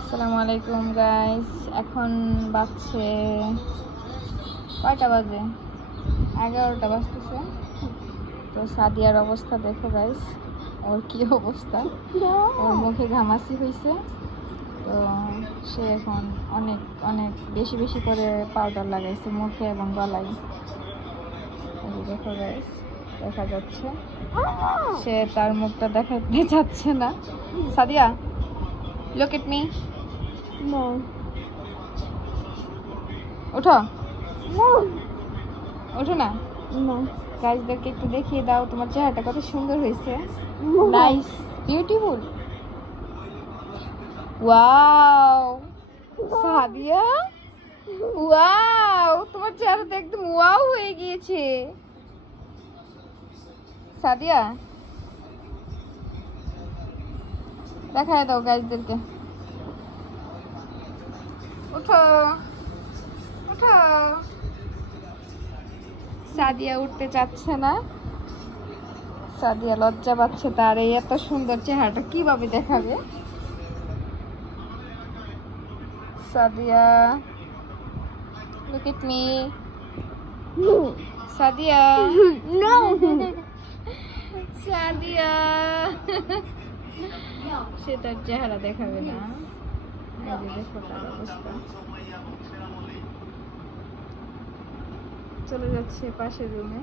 আসসালামু আলাইকুম গাইস, এখন বাজছে কয়টা বাজে? 11টা বাজতেছে। তো সাদিয়ার অবস্থা দেখো গাইস, ওর কি অবস্থা। ওর মুখে ঘামাচি হয়েছে, তো সে এখন অনেক অনেক বেশি বেশি করে পাউডার লাগাইছে মুখে এবং গলায়। দেখো গাইস, দেখা যাচ্ছে সে তার মুখটা দেখাতে চাচ্ছে না। Sadia, look at me. No. ওঠো No. ওঠো না। No. গাইজদেরকে একটু দেখিয়ে দাও তোমার চেহারাটা কত সুন্দর হয়েছে। No. Nice, beautiful. Wow Sadia, wow তোমার চেহারাটা একদম ওয়াও হয়ে গিয়েছে। সাদিয়া, দেখায় দাও গাইজদেরকে। উঠো উঠো। সাদিয়া উঠতে চাচ্ছে না। সাদিয়া লজ্জা পাচ্ছে, তার এই এত সুন্দর চেহারাটা কিভাবে দেখাবে। Sadia, look at me. No. Sadia, No. Sadia, সে তার চেহারা দেখাবে না। এই যে দেখো তার অবস্থা। চলে যাচ্ছে পাশের রুমে।